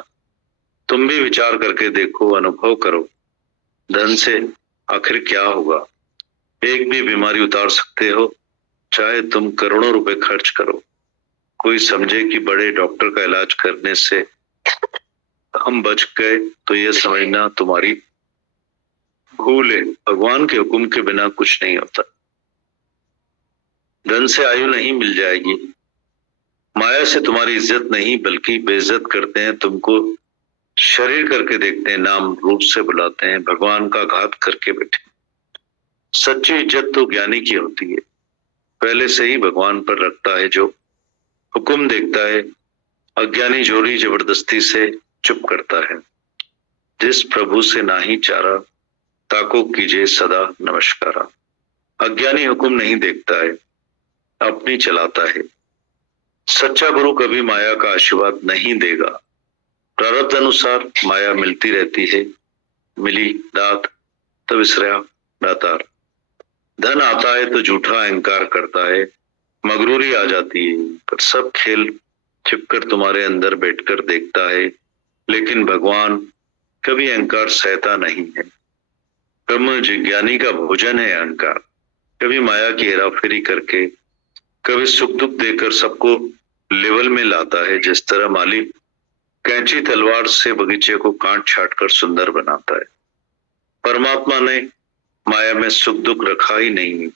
तुम भी विचार करके देखो, अनुभव करो, धन से आखिर क्या होगा। एक भी बीमारी उतार सकते हो, चाहे तुम करोड़ों रुपए खर्च करो। कोई समझे कि बड़े डॉक्टर का इलाज करने से हम बच गए, तो यह समझना तुम्हारी भूल है। भगवान के हुक्म के बिना कुछ नहीं होता। धन से आयु नहीं मिल जाएगी, माया से तुम्हारी इज्जत नहीं बल्कि बेइज्जत करते हैं। तुमको शरीर करके देखते हैं, नाम रूप से बुलाते हैं, भगवान का घात करके बैठे। सच्ची इज्जत तो ज्ञानी की होती है, पहले से ही भगवान पर रखता है, जो हुक्म देखता है। अज्ञानी जोरी जबरदस्ती से चुप करता है। जिस प्रभु से नाही चारा, ताको कीजिए सदा नमस्कारा। अज्ञानी हुक्म नहीं देखता है, अपनी चलाता है। सच्चा गुरु कभी माया का आशीर्वाद नहीं देगा। प्रारब्ध अनुसार माया मिलती रहती है। मिली दात तो विसरा दातार। धन आता है तो झूठा अहंकार करता है, मगरूरी आ जाती है। पर सब खेल छिपकर तुम्हारे अंदर बैठकर देखता है, लेकिन भगवान कभी अहंकार सहता नहीं है। ब्रह्म जिज्ञानी का भोजन है अहंकार। कभी माया की हेराफेरी करके, कभी सुख दुख देकर सबको लेवल में लाता है। जिस तरह मालिक कैंची तलवार से बगीचे को काट छाट कर सुंदर बनाता है, परमात्मा ने माया में सुख दुख रखा ही नहीं,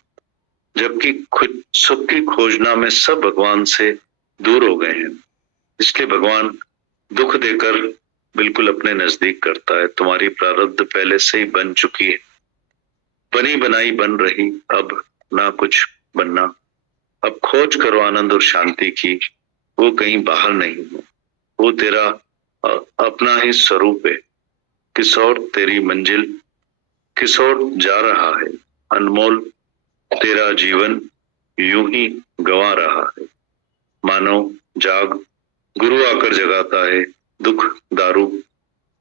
जबकि खुद सुख की खोजना में सब भगवान से दूर हो गए हैं। इसलिए भगवान दुख देकर बिल्कुल अपने नजदीक करता है। तुम्हारी प्रारब्ध पहले से ही बन चुकी है, बनी बनाई बन रही, अब ना कुछ बनना। अब खोज करो आनंद और शांति की, वो कहीं बाहर नहीं है, वो तेरा अपना ही स्वरूप है। किस और तेरी मंजिल किस और जा रहा है, अनमोल तेरा जीवन यूं ही गंवा रहा है। मानो जाग, गुरु आकर जगाता है, दुख दारू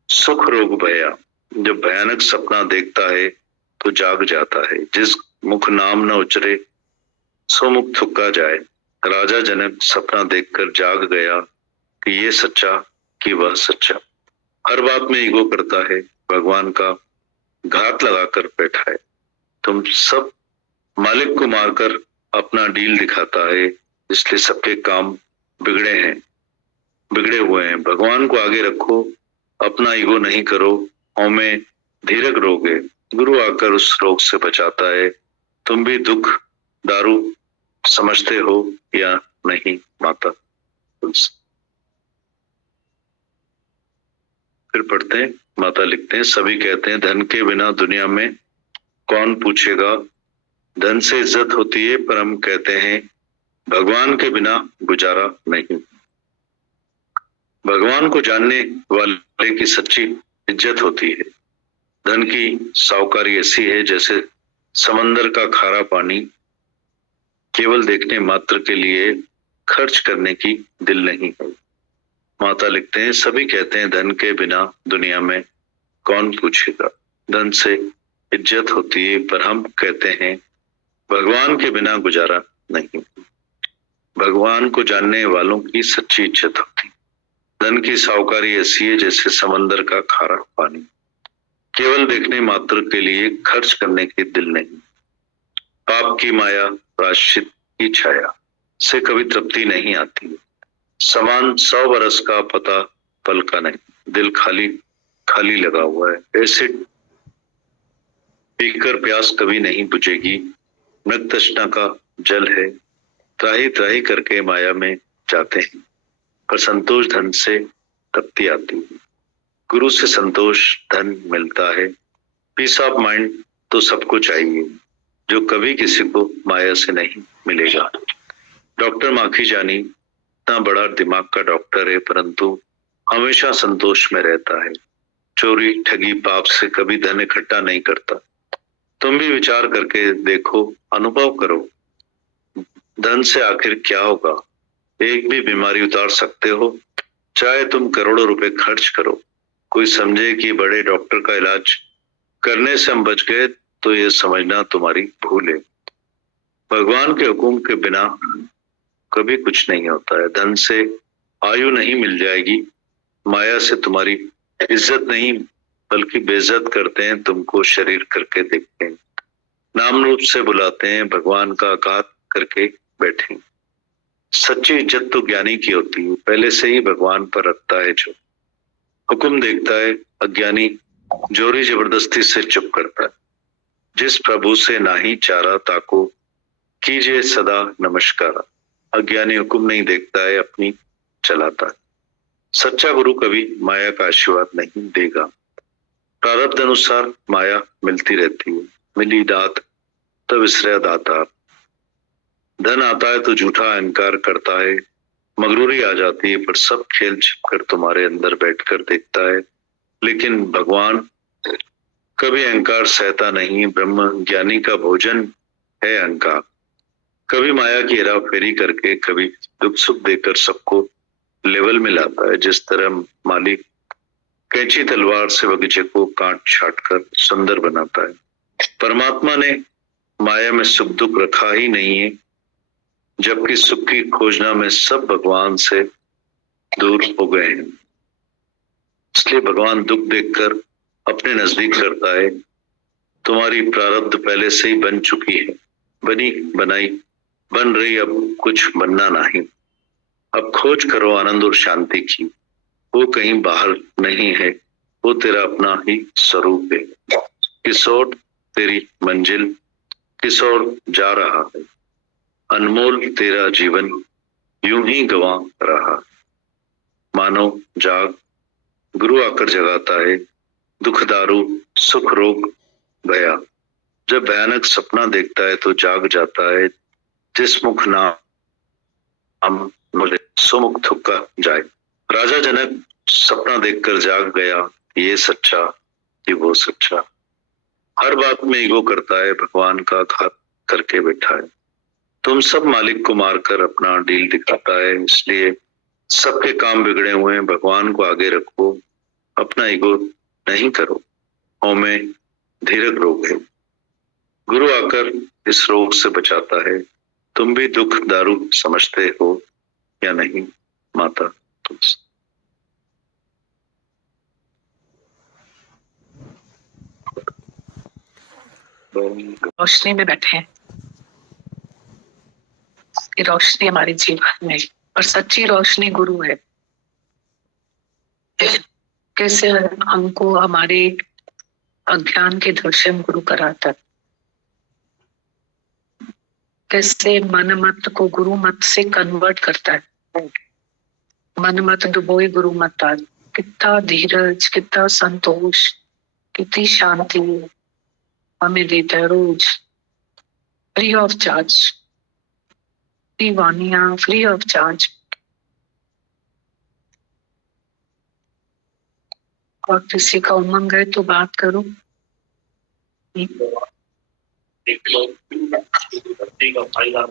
सुख रोग भया। जब भयानक सपना देखता है तो जाग जाता है। जिस मुख नाम न उचरे सो मुख थुक्का जाए। राजा जनक सपना देखकर जाग गया कि ये सच्चा कि वह सच्चा। हर बात में ईगो करता है, भगवान का घात लगाकर बैठा है। तुम सब मालिक को मारकर अपना डील दिखाता है, इसलिए सबके काम बिगड़े हुए हैं। भगवान को आगे रखो, अपना ईगो नहीं करो, हमें धीरज रोगे। गुरु आकर उस रोग से बचाता है। तुम भी दुख दारू समझते हो या नहीं माता? फिर पढ़ते हैं, माता लिखते हैं, सभी कहते हैं धन के बिना दुनिया में कौन पूछेगा। धन से इज्जत होती है, पर हम कहते हैं भगवान के बिना गुजारा नहीं। भगवान को जानने वाले की सच्ची इज्जत होती है। धन की साहूकारी ऐसी है जैसे समंदर का खारा पानी, केवल देखने मात्र के लिए खर्च करने की दिल नहीं है। माता लिखते हैं, सभी कहते हैं धन के बिना दुनिया में कौन पूछेगा। धन से इज्जत होती है, पर हम कहते हैं भगवान के बिना गुजारा नहीं। भगवान को जानने वालों की सच्ची इज्जत होती है। धन की साहूकारी ऐसी है जैसे समंदर का खारा पानी, केवल देखने मात्र के लिए खर्च करने की दिल नहीं। पाप की माया प्रायश्चित की छाया से कभी तृप्ति नहीं आती। समान 100 बरस का पता पल का नहीं, दिल खाली खाली लगा हुआ है। एसिड पीकर प्यास कभी नहीं बुझेगी, मृग तृष्णा का जल है। त्राही त्राही करके माया में जाते हैं, पर संतोष धन से तृप्ति आती है। गुरु से संतोष धन मिलता है। पीस ऑफ माइंड तो सबको चाहिए, जो कभी किसी को माया से नहीं मिलेगा। डॉक्टर माखी जानी इतना बड़ा दिमाग का डॉक्टर है, परंतु हमेशा संतोष में रहता है। चोरी ठगी पाप से कभी धन इकट्ठा नहीं करता। तुम भी विचार करके देखो, अनुभव करो, धन से आखिर क्या होगा। एक भी बीमारी उतार सकते हो, चाहे तुम करोड़ों रुपए खर्च करो। कोई समझे कि बड़े डॉक्टर का इलाज करने से हम बच गए, तो ये समझना तुम्हारी भूल है। भगवान के हुक्म के बिना कभी कुछ नहीं होता है। धन से आयु नहीं मिल जाएगी, माया से तुम्हारी इज्जत नहीं बल्कि बेइज्जत करते हैं। तुमको शरीर करके देखते हैं, नाम रूप से बुलाते हैं, भगवान का घात करके बैठे। सच्ची इज्जत तो ज्ञानी की होती है, पहले से ही भगवान पर रखता है जो हुक्म देखता है। अज्ञानी जोरी जबरदस्ती से चुप करता है। जिस प्रभु से नाही चारा ताको कीजिए सदा नमस्कार। अज्ञानी हुक्म नहीं देखता है, अपनी चलाता है। सच्चा गुरु कभी माया का आशीर्वाद नहीं देगा। प्रारब्ध अनुसार माया मिलती रहती है। मिली दात तो विसरा दाता। धन आता है तो झूठा अहंकार करता है, मगरूरी आ जाती है, पर सब खेल छिपकर तुम्हारे अंदर बैठकर देखता है। लेकिन भगवान कभी अहंकार सहता नहीं। ब्रह्म ज्ञानी का भोजन है अहंकार। कभी माया की हेरा फेरी करके, कभी दुख सुख देकर सबको लेवल में लाता है। जिस तरह मालिक कैंची तलवार से बगीचे को काट छाट कर सुंदर बनाता है, परमात्मा ने माया में सुख दुख रखा ही नहीं है, जबकि सुख की खोजना में सब भगवान से दूर हो गए हैं। इसलिए भगवान दुख देखकर अपने नजदीक करता है। तुम्हारी प्रारब्ध पहले से ही बन चुकी है, बनी बनाई बन रही, अब कुछ बनना नहीं। अब खोज करो आनंद और शांति की, वो कहीं बाहर नहीं है, वो तेरा अपना ही स्वरूप है। किस ओर तेरी मंजिल, किस ओर जा रहा है, अनमोल तेरा जीवन यूं ही गंवा रहा। मानो जाग, गुरु आकर जगाता है, दुख दारू सुख रोग गया। जब भयानक सपना देखता है तो जाग जाता है, जिस मुख नाम मुझे सुमुख थुका जाए। राजा जनक सपना देखकर जाग गया, ये सच्चा कि वो सच्चा। हर बात में ईगो करता है, भगवान का घात करके बैठा है। तुम सब मालिक को मारकर अपना डील दिखाता है, इसलिए सबके काम बिगड़े हुए हैं। भगवान को आगे रखो, अपना ईगो नहीं करो। में धीरज रोग है, गुरु आकर इस रोग से बचाता है। तुम भी दुख दारू समझते हो या नहीं माता? तुमसे रोशनी में बैठे हैं, ये रोशनी हमारे जीवन में, और सच्ची रोशनी गुरु है। कैसे हमको हमारे अज्ञान के दर्शन गुरु कराता है, कैसे मन मत को गुरु मत से कन्वर्ट करता है। मन मत डुबोए गुरु मत आज। कितना धीरज, कितना संतोष, कितनी शांति हमें देता है रोज, फ्री ऑफ चार्ज। फ्री वानिया, फ्री ऑफ चार्ज। और किसी का उमंग है तो बात करो। एक लोग का फायदा